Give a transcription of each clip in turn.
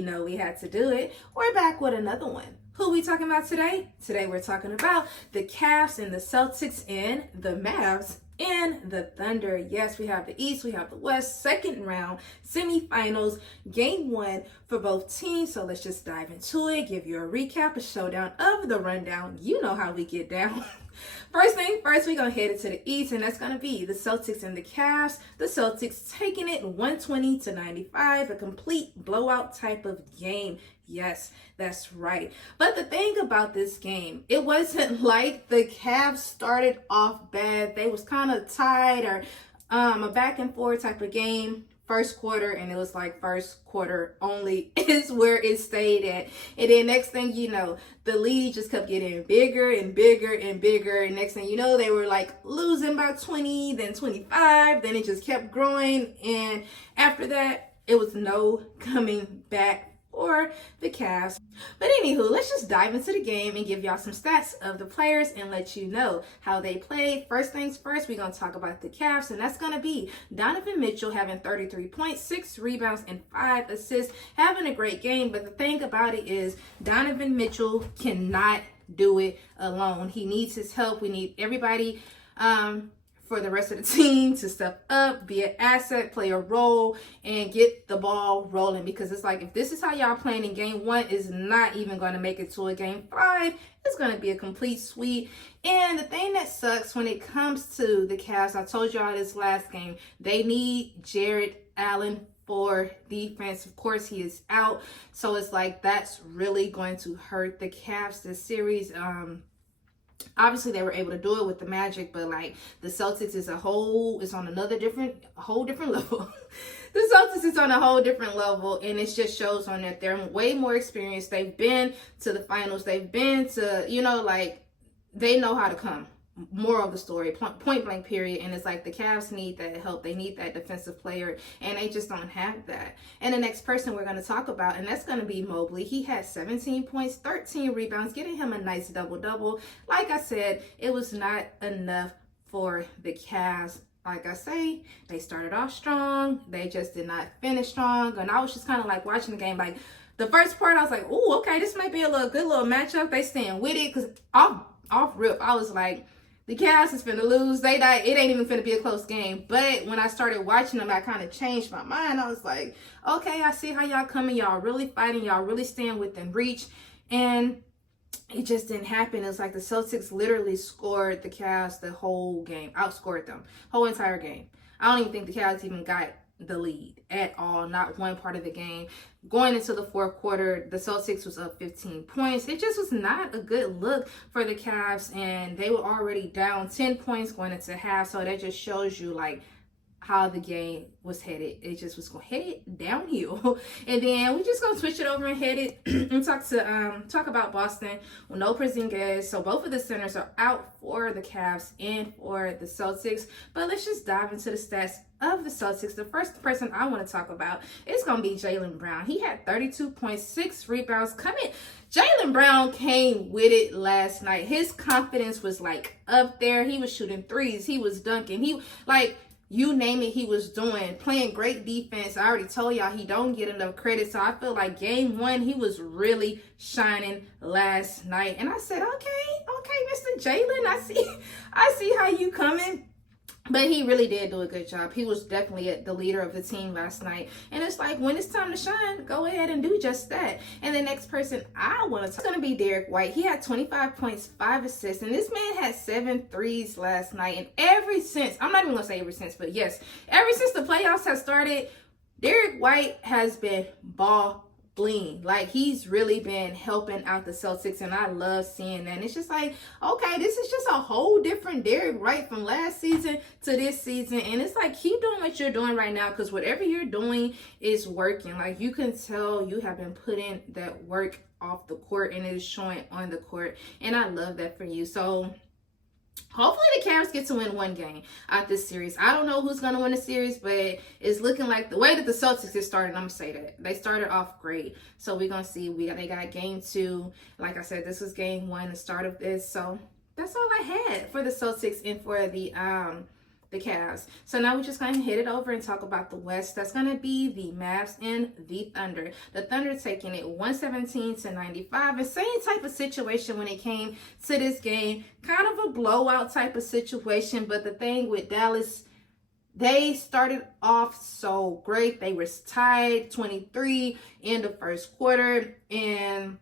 you know we had to do it. We're back with another one. Who we talking about today? Today we're talking about the Cavs and the Celtics and the Mavs and the Thunder. Yes, we have the East, we have the West, second round, semifinals, game one for both teams. So let's just dive into it, give you a recap, a showdown of the rundown. You know how we get down. First thing first, we're going to head into the East, and that's going to be the Celtics and the Cavs. The Celtics taking it 120-95, a complete blowout type of game. Yes, that's right. But the thing about this game, it wasn't like the Cavs started off bad. They was kind of tied or a back and forth type of game. First quarter, and it was like first quarter only is where it stayed at. And then next thing you know, the lead just kept getting bigger and bigger and bigger. And next thing you know, they were like losing by 20, then 25, then it just kept growing. And after that, it was no coming back for the Cavs. But anywho, let's just dive into the game and give y'all some stats of the players and let you know how they played. First things first, we're going to talk about the Cavs, and that's going to be Donovan Mitchell having 33 points, 6 rebounds, and 5 assists, having a great game. But the thing about it is Donovan Mitchell cannot do it alone. He needs his help. We need everybody for the rest of the team to step up, be an asset, play a role, and get the ball rolling. Because it's like, if this is how y'all playing in game one, is not even going to make it to a game 5. It's going to be a complete sweep. And the thing that sucks when it comes to the Cavs, I told y'all this last game, they need Jarrett Allen for defense. Of course, he is out. So it's like, that's really going to hurt the Cavs this series. Obviously they were able to do it with the Magic, but like the Celtics is on a whole different level. The Celtics is on a whole different level, and it just shows on that they're way more experienced. They've been to the finals. They've been to, like they know how to come. Moral of the story, point blank period. And it's like the Cavs need that help. They need that defensive player, and they just don't have that. And the next person we're going to talk about, and that's going to be Mobley. He had 17 points, 13 rebounds, getting him a nice double-double. Like I said, it was not enough for the Cavs. Like I say, they started off strong. They just did not finish strong. And I was just kind of like watching the game, like the first part, I was like, oh, okay, this might be a good little matchup. They staying with it, because off rip, I was like, the Cavs is finna lose. It ain't even finna be a close game. But when I started watching them, I kind of changed my mind. I was like, okay, I see how y'all coming. Y'all really fighting. Y'all really staying within reach. And it just didn't happen. It was like the Celtics literally scored the Cavs the whole game. Outscored them. Whole entire game. I don't even think the Cavs even got the lead at all. Not one part of the game. Going into the fourth quarter, the Celtics was up 15 points. It just was not a good look for the Cavs, and they were already down 10 points going into half. So that just shows you like how the game was headed. It just was headed downhill. And then we just gonna switch it over and head it and talk about Boston with no Porzingis. So both of the centers are out for the Cavs and for the Celtics. But let's just dive into the stats of the Celtics. The first person I want to talk about is gonna be Jaylen Brown. He had 32.6 rebounds coming. Jaylen Brown came with it last night. His confidence was like up there. He was shooting threes. He was dunking. He like, you name it, he was doing, playing great defense. I already told y'all he don't get enough credit. So I feel like game one, he was really shining last night. And I said, okay, Mr. Jaylen, I see how you coming. But he really did do a good job. He was definitely the leader of the team last night. And it's like, when it's time to shine, go ahead and do just that. And the next person I want to talk is going to be Derek White. He had 25 points, 5 assists. And this man had 7 threes last night. And ever since, I'm not even going to say ever since, but yes, ever since the playoffs have started, Derek White has been balling. Like, he's really been helping out the Celtics, and I love seeing that. And it's just like, okay, this is just a whole different Derek White from last season to this season. And it's like, keep doing what you're doing right now, because whatever you're doing is working. Like, you can tell you have been putting that work off the court, and it is showing on the court. And I love that for you. So hopefully the Cavs get to win one game out this series. I don't know who's going to win the series, but it's looking like the way that the Celtics is started, I'm going to say that. They started off great. So we're going to see. They got game 2. Like I said, this was game 1, the start of this. So that's all I had for the Celtics and for the the Cavs. So now we're just going to hit it over and talk about the West. That's going to be the Mavs and the Thunder. The Thunder taking it 117-95. The same type of situation when it came to this game. Kind of a blowout type of situation. But the thing with Dallas, they started off so great. They were tied 23 in the first quarter. And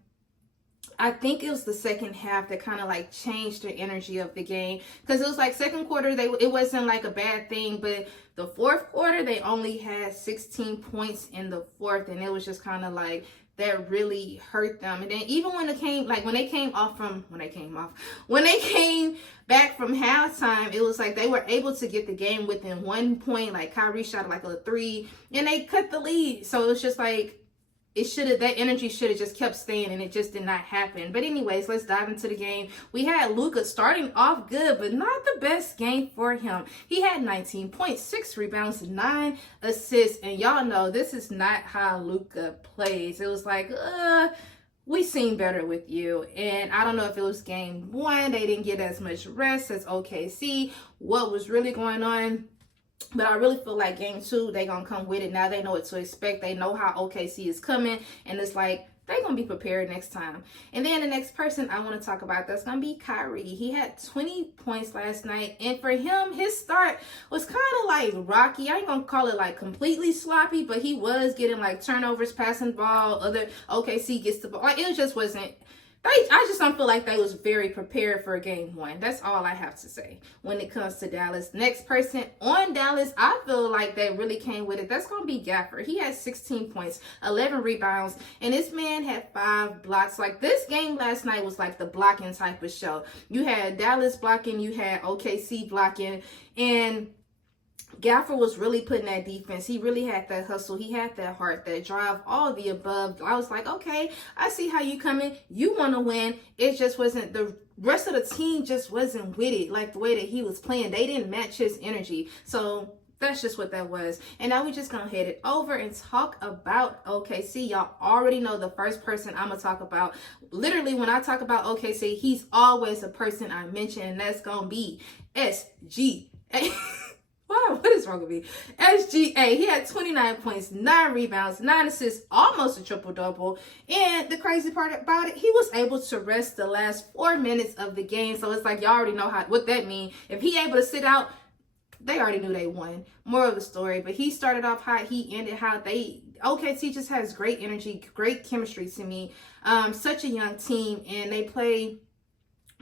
I think it was the second half that kind of like changed the energy of the game, because it was like second quarter, it wasn't like a bad thing, but the fourth quarter, they only had 16 points in the fourth, and it was just kind of like that really hurt them. And then even when they came back from halftime, it was like they were able to get the game within 1 point. Like Kyrie shot like a 3 and they cut the lead. So it was just like, that energy should have just kept staying, and it just did not happen. But anyways, let's dive into the game. We had Luka starting off good, but not the best game for him. He had 19 points, 6 rebounds, 9 assists. And y'all know this is not how Luka plays. It was like, we seen better with you. And I don't know if it was game 1, they didn't get as much rest as OKC. What was really going on? But I really feel like game 2, they going to come with it. Now they know what to expect. They know how OKC is coming. And it's like, they're going to be prepared next time. And then the next person I want to talk about, that's going to be Kyrie. He had 20 points last night. And for him, his start was kind of like rocky. I ain't going to call it like completely sloppy, but he was getting like turnovers, passing the ball. Other OKC gets the ball. Like, it just wasn't. I just don't feel like they was very prepared for game 1. That's all I have to say when it comes to Dallas. Next person on Dallas, I feel like they really came with it. That's going to be Gafford. He had 16 points, 11 rebounds, and this man had 5 blocks. Like, this game last night was like the blocking type of show. You had Dallas blocking, you had OKC blocking, and Gafford was really putting that defense. He really had that hustle. He had that heart, that drive, all the above. I was like, okay, I see how you coming. You want to win. It just wasn't, the rest of the team just wasn't with it like the way that he was playing. They didn't match his energy. So that's just what that was. And now we just gonna head it over and talk about OKC. Y'all already know the first person I'm gonna talk about. Literally, when I talk about OKC, he's always a person I mention, and that's gonna be SGA. Wow, what is wrong with me? SGA, he had 29 points, 9 rebounds, 9 assists, almost a triple-double. And the crazy part about it, he was able to rest the last 4 minutes of the game. So it's like, y'all already know what that means. If he able to sit out, they already knew they won. More of the story. But he started off hot, he ended hot. OKC just has great energy, great chemistry to me. Such a young team, and they play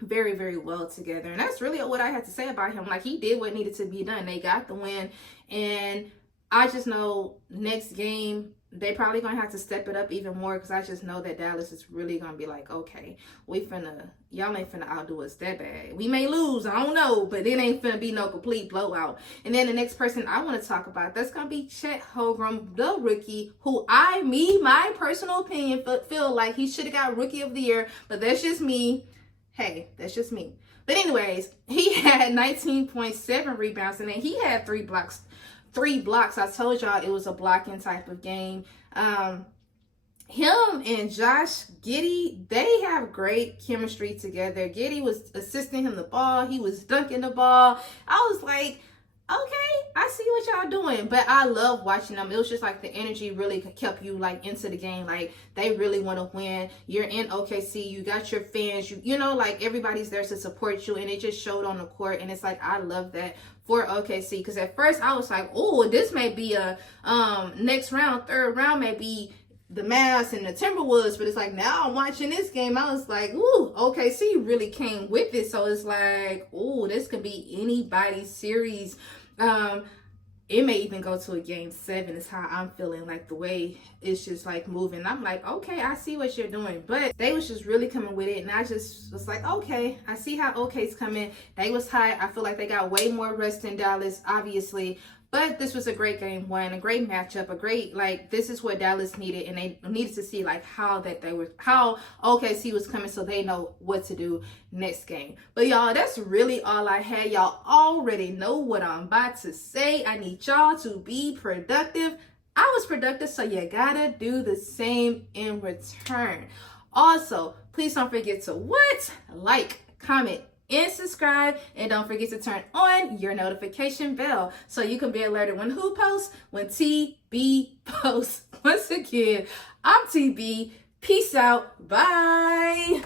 very, very well together. And that's really what I had to say about him. Like, he did what needed to be done. They got the win. And I just know next game, they probably going to have to step it up even more, because I just know that Dallas is really going to be like, okay, y'all ain't finna outdo us that bad. We may lose, I don't know, but it ain't finna be no complete blowout. And then the next person I want to talk about, that's going to be Chet Holmgren, the rookie, who my personal opinion, feel like he should have got Rookie of the Year, but that's just me. Hey, that's just me. But anyways, he had 19.7 rebounds, and then he had 3 blocks. I told y'all it was a blocking type of game. Him and Josh Giddey, they have great chemistry together. Giddey was assisting him the ball. He was dunking the ball. I was like, okay, I see what y'all doing. But I love watching them. It was just like the energy really kept you like into the game. Like, they really want to win. You're in OKC. You got your fans. You know, like, everybody's there to support you. And it just showed on the court. And it's like, I love that for OKC. Because at first I was like, oh, this may be a next round, third round may be the Mavs and the Timberwolves. But it's like, now I'm watching this game, I was like, ooh, OKC really came with it. So it's like, ooh, this could be anybody's series. It may even go to a game 7 is how I'm feeling, like the way it's just like moving. I'm like, okay, I see what you're doing. But they was just really coming with it, and I just was like, okay, I see how OK's coming. They was high. I feel like they got way more rest than Dallas, obviously. But this was a great game 1, a great matchup, a great, like, this is what Dallas needed, and they needed to see like how OKC was coming, so they know what to do next game. But y'all, that's really all I had. Y'all already know what I'm about to say. I need y'all to be productive. I was productive, so you gotta do the same in return. Also, please don't forget to like, comment, and subscribe. And don't forget to turn on your notification bell so you can be alerted when who posts, when TB posts. Once again, I'm TB. Peace out. Bye.